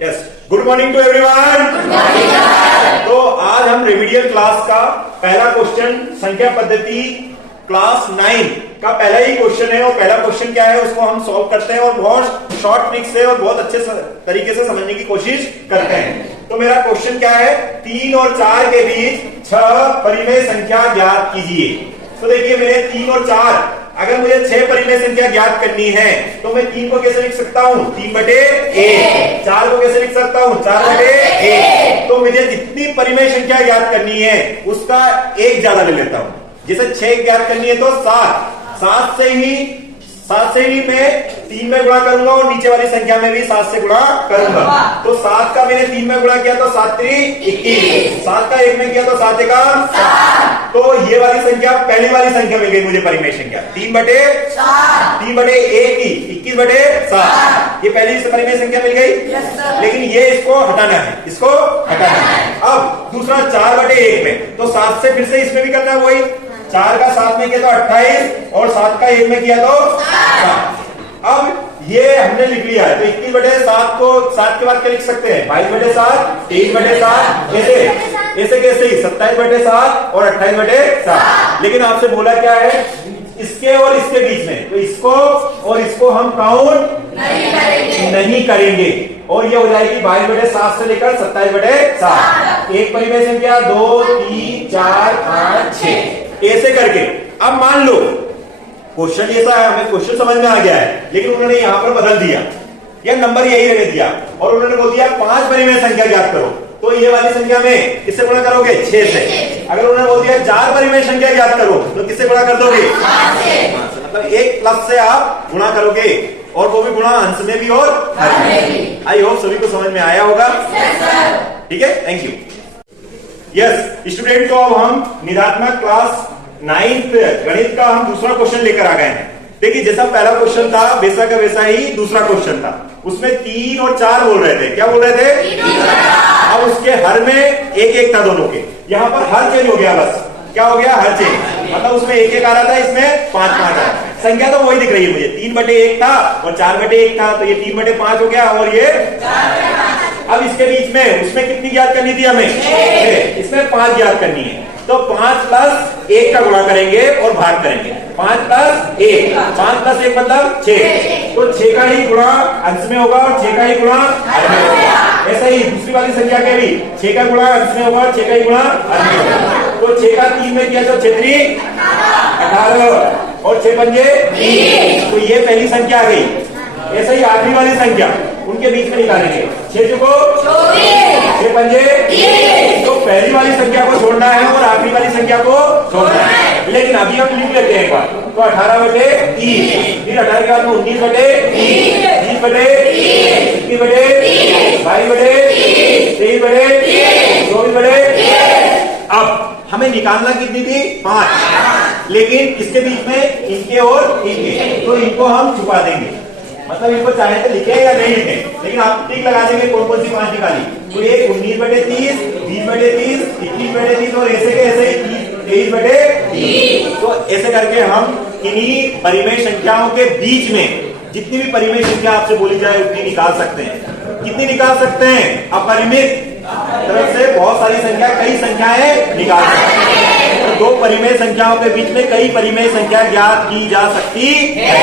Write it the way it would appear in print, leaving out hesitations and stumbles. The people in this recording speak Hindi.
Yes, good morning to everyone. तो आज हम रेमिडियल क्लास का पहला क्वेश्चन संख्या पद्धति क्लास 9 का पहला ही क्वेश्चन है। और पहला क्वेश्चन क्या है उसको हम सॉल्व करते हैं और बहुत शॉर्ट ट्रिक से और बहुत अच्छे तरीके से समझने की कोशिश करते हैं। तो मेरा क्वेश्चन क्या है, 3 और 4 के बीच 6 परिमेय संख्या ज्ञात कीजिए। तो देखिए मेरे 3 और 4, अगर मुझे 6 परिमेय संख्या ज्ञात करनी है तो मैं 3 को कैसे लिख सकता हूँ, 3/1। 4 को कैसे लिख सकता हूँ, 4/1। तो मुझे जितनी परिमेय संख्या ज्ञात करनी है उसका एक ज्यादा ले लेता हूँ। जैसे 6 ज्ञात करनी है तो 7 से ही मैं 3 में गुणा करूंगा और नीचे वाली संख्या में भी 7 से गुणा करूंगा। तो 7 का मैंने 3 में गुणा किया तो 7 3 21, 7 का 1 में किया तो 7 1 7। तो ये वाली संख्या पहली वाली संख्या मिल गई मुझे परिमेय संख्या 3/1 की 21/7। ये पहली परिमेय संख्या मिल गई। लेकिन ये इसको हटाना है, इसको हटाना है। अब दूसरा 4/1 में, तो 7 से फिर से इसमें भी करना है वही। 4 का 7 में किया तो 28 और 7 का 1 में किया तो 7। अब ये हमने लिख लिया है। तो 21/7 को 7 के बाद क्या लिख सकते हैं, 22/7, 23/7, ऐसे कैसे ही 27/7 और 28/7। लेकिन आपसे बोला क्या है, इसके और इसके बीच में, तो इसको और इसको हम काउंट नहीं करेंगे और ये हो जाएगी 22/7 से लेकर 27/7। एक परिमेय संख्या 2 3 4 5 6 ऐसे करके। अब मान लो क्वेश्चन ऐसा है, हमें क्वेश्चन समझ में आ गया है, लेकिन उन्होंने यहां पर बदल दिया, यह नंबर यही रख दिया और उन्होंने बोल दिया 5 परिमेय संख्या ज्ञात करो। तो ये वाली संख्या में किससे गुणा करोगे, 6 से। अगर उन्होंने बोल दिया 4 परिमेय संख्या ज्ञात करो तो किससे गुणा कर दोगे, 5 से। मतलब एक प्लस से आप गुणा करोगे और वो भी गुणा अंश में भी और हर में। आई होप सभी को समझ में आया होगा। ठीक है, थैंक यू। यस स्टूडेंट, तो अब हम निधात्मक क्लास 9th गणित का हम दूसरा क्वेश्चन लेकर आ गए हैं। देखिए जैसा पहला क्वेश्चन था वैसा का वैसा ही दूसरा क्वेश्चन था। उसमें 3 और 4 बोल रहे थे। क्या बोल रहे थे, अब उसके हर में एक था दोनों के। यहाँ पर हर चेंज हो गया, बस क्या हो गया, हर चेंज। मतलब उसमें 1 आ रहा था, इसमें 5 आ रहा है। संख्या तो वही दिख रही है मुझे, 3/1 था और 4/1 था, तो ये 3/5 हो गया और ये। अब इसके बीच में उसमें कितनी ज्ञात करनी थी हमें, इसमें 5 ज्ञात करनी है। तो 5 + 1 का गुणा करेंगे और भाग करेंगे। 5 + 1, 5 + 1 मतलब 6। तो 6 का ही गुणा अंश में होगा और 6 का ही गुणा हर में होगा। ऐसा ही दूसरी वाली संख्या के भी 6 का गुणा अंश में होगा और 6 का ही गुणा हर में होगा। तो 6 का 3 में किया तो 6 3 18 और 6 पंजे 20। तो ये पहली संख्या आ गई। ऐसा ही आखिरी वाली संख्या उनके बीच में निकालेंगे, 6 को 6 पंजे 20। तो पहली वाली संख्या को छोड़ना है और आखिरी वाली संख्या को छोड़ना है। लेकिन अभी हम लिख लेते हैं एक बार। तो 18/30, फिर 18 के बाद 19/30, 20/30, 21/30, 22/30, 23/30, 24/30। अब हमें निकालना कितनी थी, 5। लेकिन इसके बीच में इनके और इनके, तो इनको हम छुपा देंगे। मतलब इनको चाहे तो लिखे या नहीं लिखे, लेकिन आप टिक लगा देंगे कौन कौन सी 5 निकाली। तो ये 19/30, 20/30, 21/30 और ऐसे के ऐसे ही 23/30। तो ऐसे करके हम इन्हीं परिमेय संख्याओं के बीच में जितनी भी परिमेय संख्या आपसे बोली जाए उतनी निकाल सकते हैं। कितनी निकाल सकते हैं, अपरिमित तरफ से बहुत सारी संख्या, कई संख्याएं निकाल सकते हैं। तो 2 परिमेय संख्याओं के बीच में कई परिमेय संख्या ज्ञात की जा सकती है।